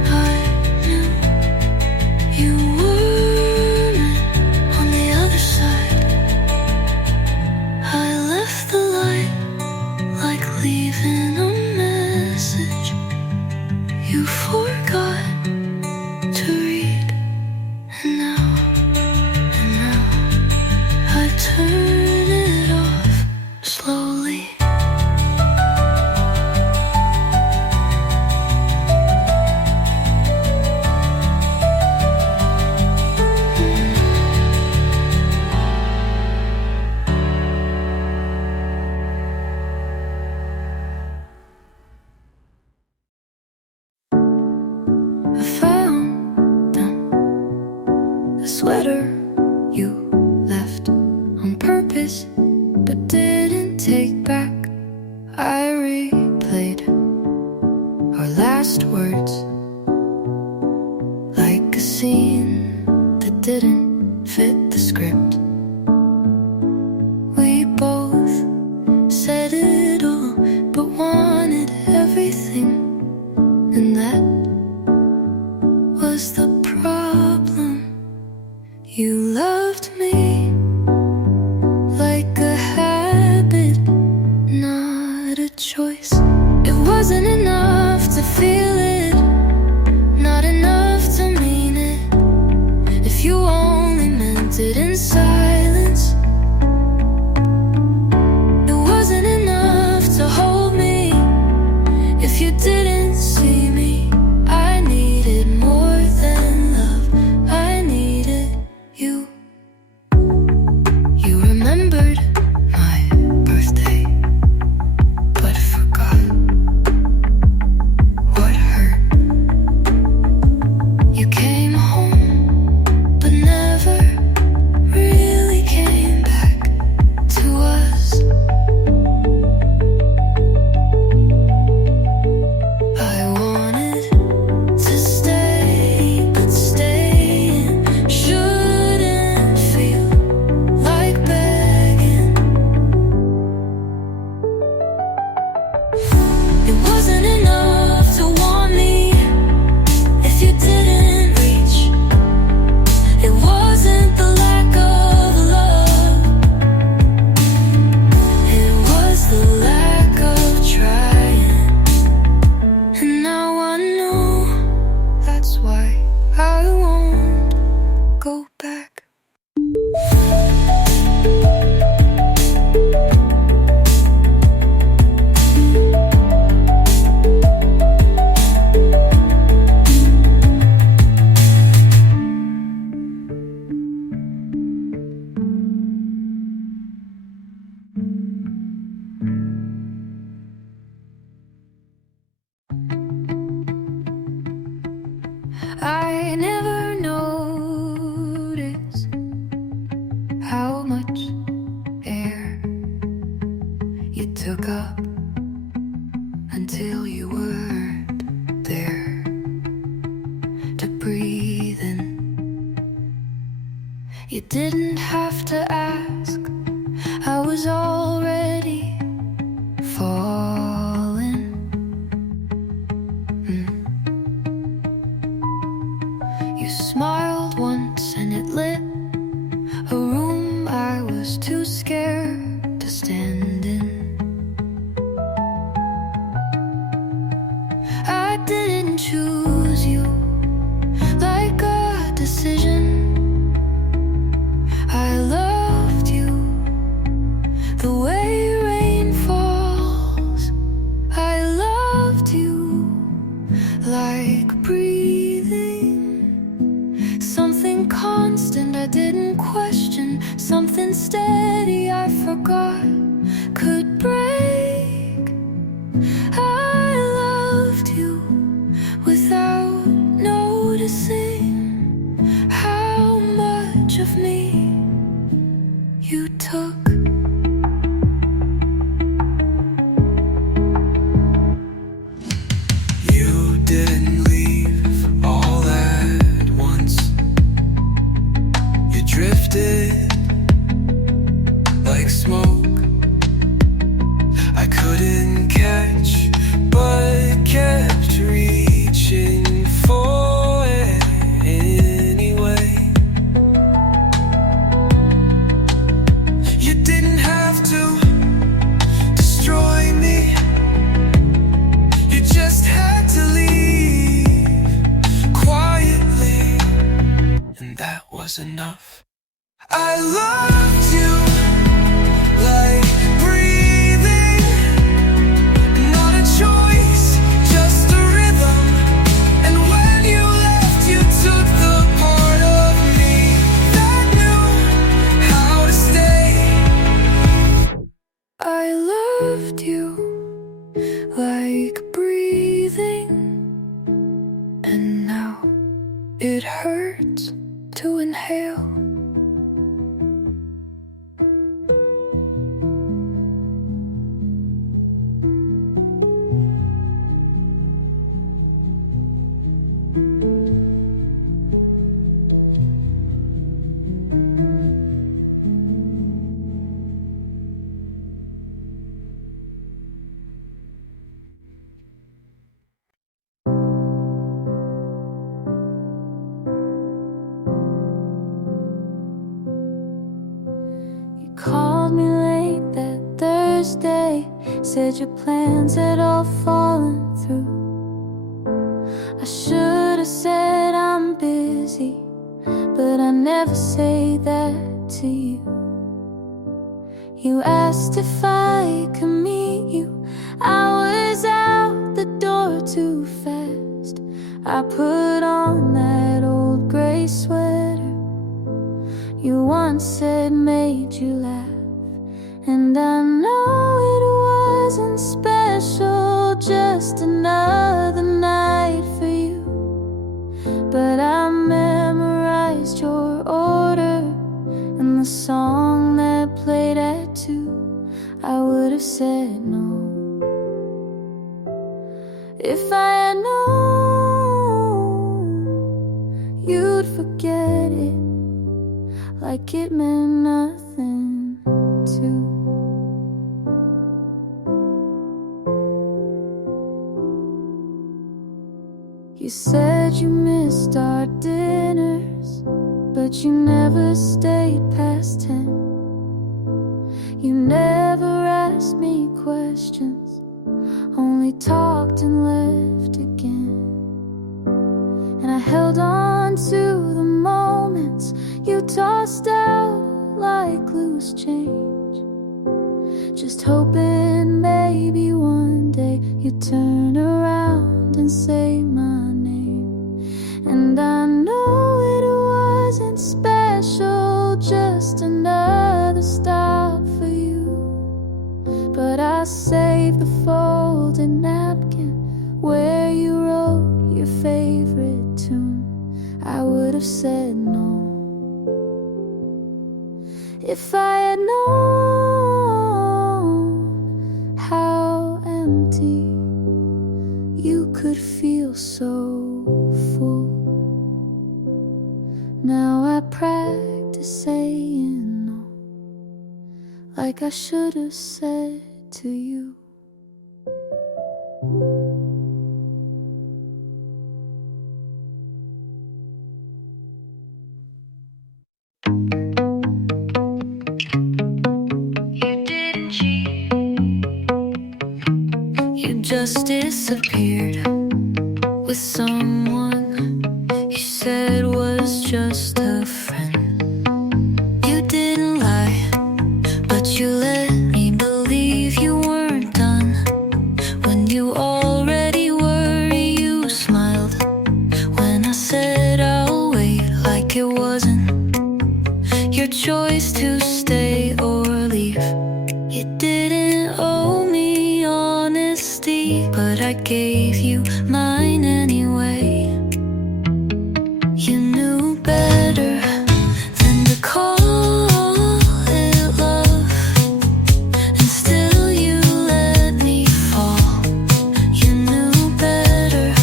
I knew you weren't on the other side. I left the light like leaving a message you forgot to read. And now I turn it off slowly. I found them, a sweater you left on purpose but didn't take back. I replayed our last words like a scene that didn't fit the script. We both said it all but wanted everything, and that was the problem. You loved me like a habit, not a choice. It wasn't enough to feel it, not enough to mean it. If you only meant it in silence, it wasn't enough to hold me. If you didn't see me, I needed more than love. I needed you. You remembered my birthday, but forgot what hurt. You came home, but never really came back to us. I wanted to stay, but staying shouldn't feel like begging. It wasn't enough to want me if you didn't reach. It wasn't the lack of love, it was the lack of trying. And now I know that's why I won't go back. I never noticed how much air you took up until you weren't there to breathe in. You didn't have to ask, I was already falling. You smiled once and it lit a room I was too scared to stand in. I didn't choose you like a decision. I loved you the way rain falls. I loved you like breathing, something constant I didn't question, something steady I forgot could break. I loved you without noticing how much of me you took. You didn't leave all at once. You drifted like smoke. I couldn't catch, but kept reaching for it anyway. You didn't have to destroy me. You just had to leave quietly, and that was enough. I loved you like breathing, not a choice, just a rhythm. And when you left, you took the part of me that knew how to stay. I loved you like breathing, and now it hurts to inhale. You called me late that Thursday, said your plans had all fallen through. I should have said I'm busy, but I never say that to you. You asked if I could meet you. I was out the door too fast. I put on that old gray sweater you once said made you laugh. And I know it wasn't special, just another night for you. But I memorized your order and the song that played at 2. I would have said no if I had known you'd forget it like it meant nothing to. You said you missed our dinners, but you never stayed past 10. You never asked me questions, only talked and left again. And I held on to the moments you tossed out like loose change, just hoping maybe one day you'd turn around and say my name. And I know it wasn't special, just another stop for you. But I saved the folded napkin where you wrote your favorite tune. I would have said no if I had known how empty you could feel so full. Now I practice saying no, like I should have said to you. just disappeared with someone you said was just a friend. You didn't lie, but you let me believe you weren't done. When you already were, you smiled when I said I'll wait, like it wasn't your choice to stay or leave. You didn't owe me honesty, but I gave you mine anyway. You knew better than to call it love, and still you let me fall. You knew better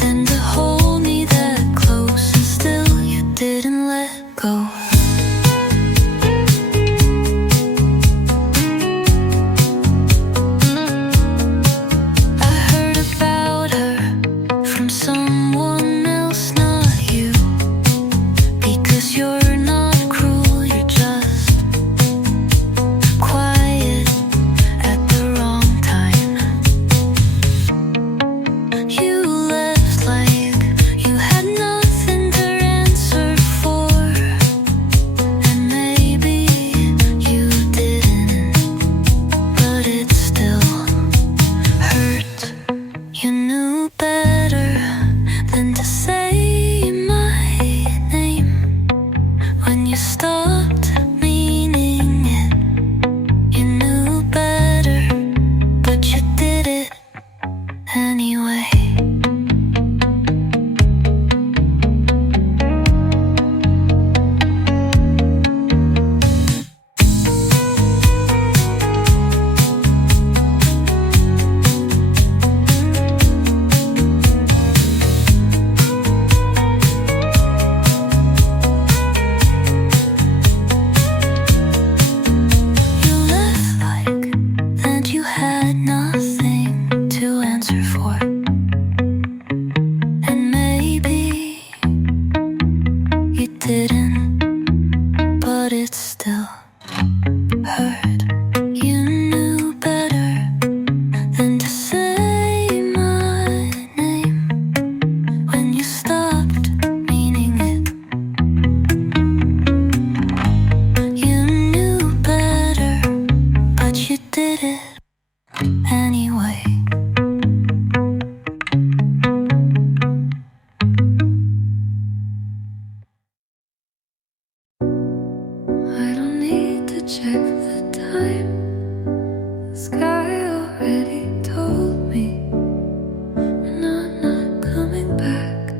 than to hold me that close, and still you didn't let go. Someone else, not you, because you're not cruel, you're just quiet at the wrong time. You left like you had nothing to answer for, and maybe you didn't, but it still hurt. You knew better than to say my name when you stopped meaning it. You knew better, but you did it anyway. Didn't, but it still hurt. You knew better than to say my name when you stopped meaning it. You knew better, but you did it anyway. Check the time. The sky already told me, and I'm not coming back.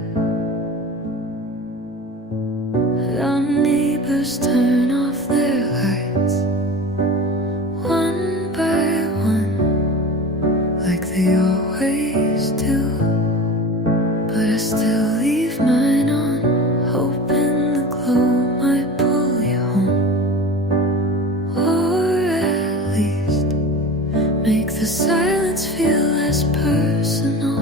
Our neighbors turn off their lights one by one, like they always do, but I still leave mine on, hoping the glow might pull you home. Make the silence feel less personal.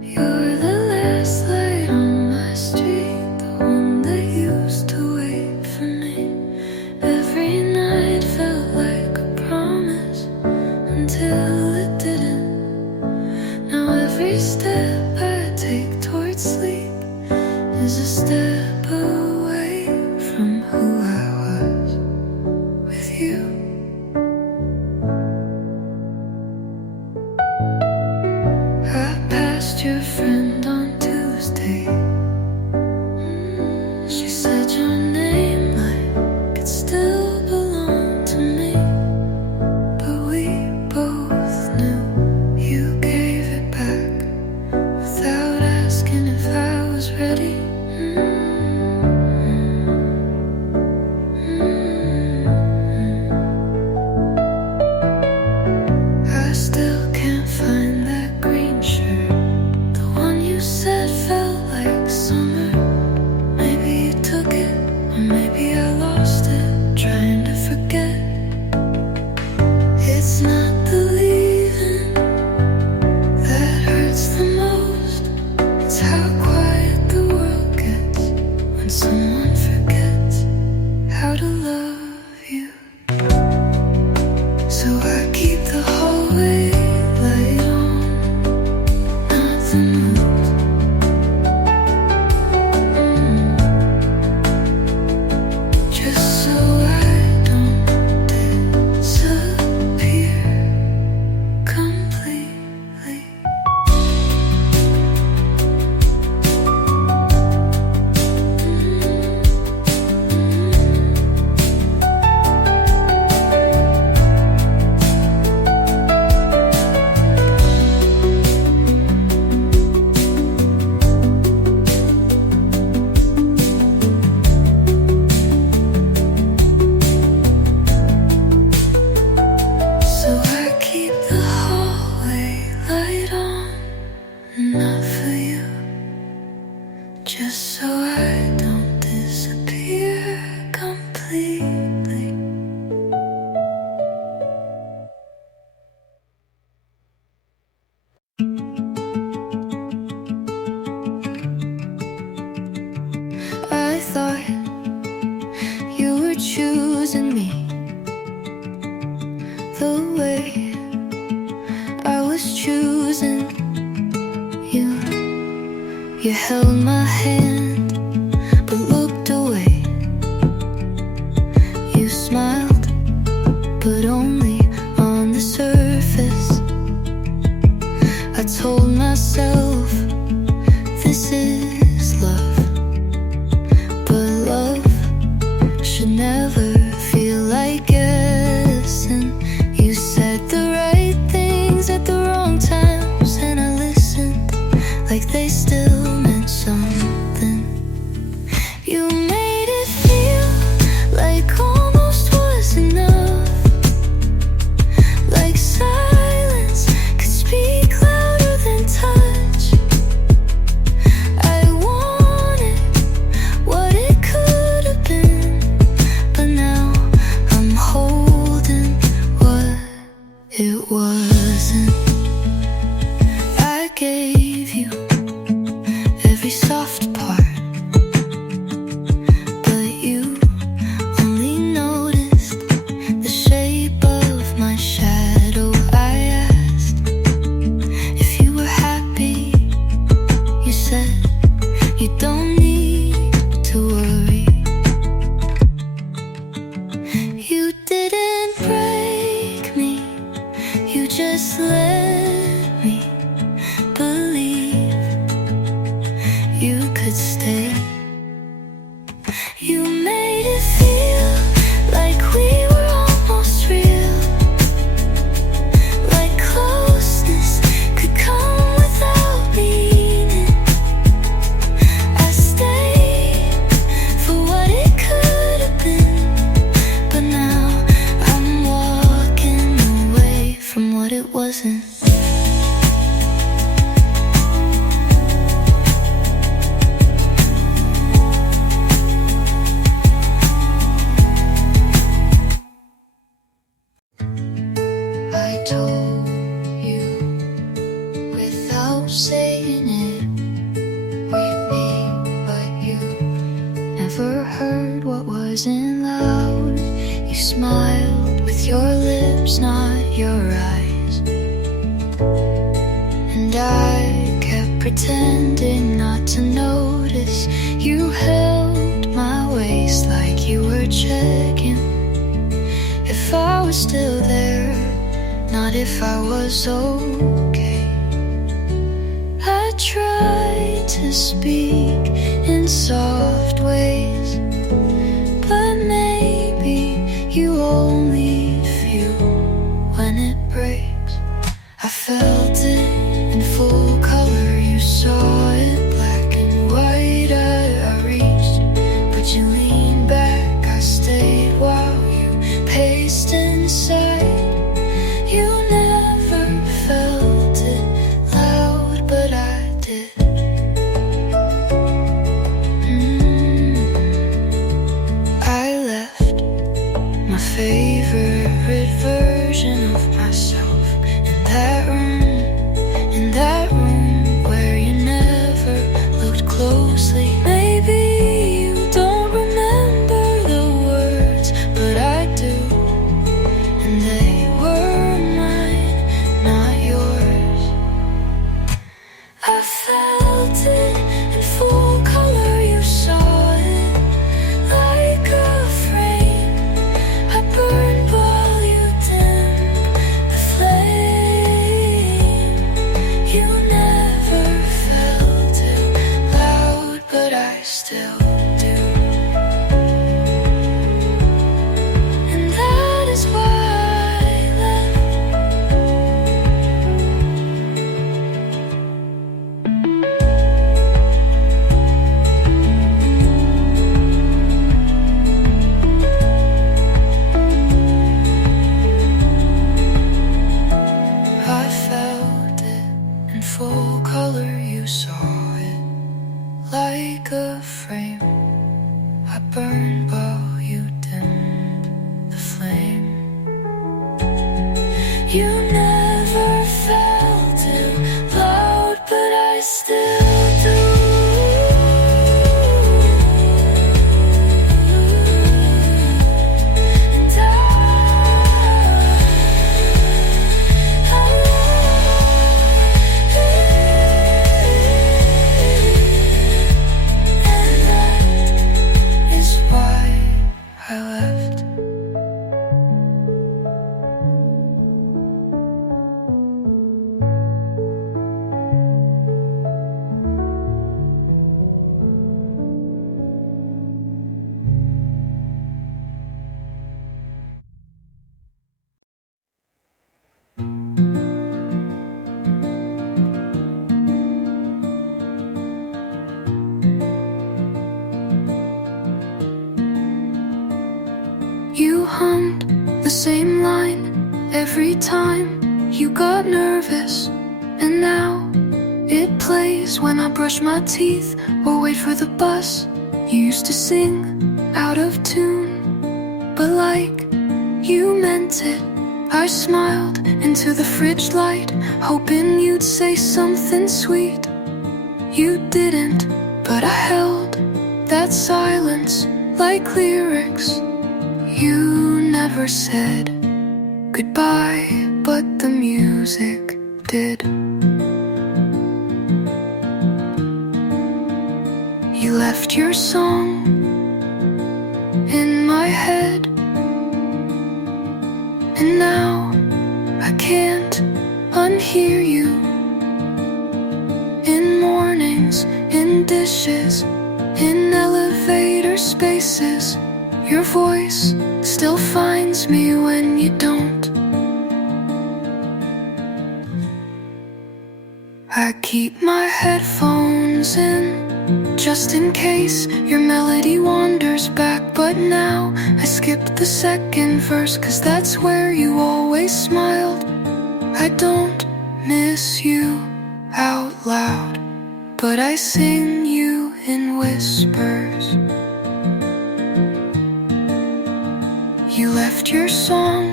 You're the last light on my street, the one that used to wait for me. Every night felt like a promise until it didn't. Now every step I take towards sleep is a step away from who I was with you. Your friend on Tuesday, she said your name like it still belonged to me, but we both knew you gave it back without asking if I was ready. I still can't find that green shirt, you the moon. Just so I don't disappear completely. So I keep the hallway light on, not for you, just so I don't disappear completely. I thought you were choosing me the way I was choosing you. You held my hand but looked away. You smiled but only on the surface. I told myself this is love, but love should never feel like guessing. You said the right things at the wrong times, and I listened like they still meant something. You made it feel like almost was enough, like silence could speak louder than touch. I wanted what it could have been, but now I'm holding what it wasn't. I gave you every soft part, but you only noticed the shape of my shadow. I asked if you were happy. You said you don't need to worry. You didn't break me, you just let me believe you could stay. You made it feel like we were almost real, like closeness could come without meaning. I stayed for what it could have been, but now I'm walking away from what it wasn't. I told you without saying it we'd meet, but you never heard what wasn't loud. You smiled with your lips, not your eyes, and I kept pretending not to notice. You held my waist like you were checking if I was still there, not if I was okay. I tried to speak in soft ways, but maybe you only feel when it breaks. I felt it in full color, you saw it black and white. I reached, but you leaned back. I stayed while you paced inside. You never felt it loud, but I did. felt it in full color. You saw it like a frame. I burned while you dimmed the flame. You never felt it loud, but I still do. And that is why full color, you saw it like a frame. I burned while you dimmed the flame. You never felt it loud, but I still do. And I left. You hummed the same line every time you got nervous, and now it plays when I brush my teeth or wait for the bus. You used to sing out of tune, but like you meant it. I smiled into the fridge light, hoping you'd say something sweet. You didn't, but I held that silence like lyrics. You never said goodbye, but the music did. You left your song in my head, and now I can't unhear you. In mornings, in dishes, in elevator spaces, your voice still finds me when you don't. I keep my headphones in just in case your melody wanders back, but now I skipped the second verse, 'cause that's where you always smiled. I don't miss you out loud, but I sing you in whispers. You left your song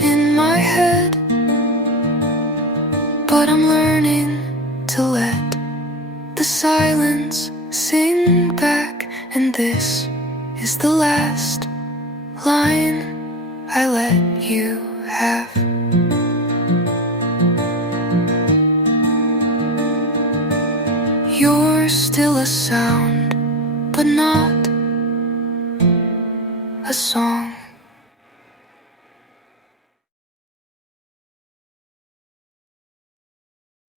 in my head, but I'm learning to let the silence sing back, and this is the last line I let you have. You're still a sound, but not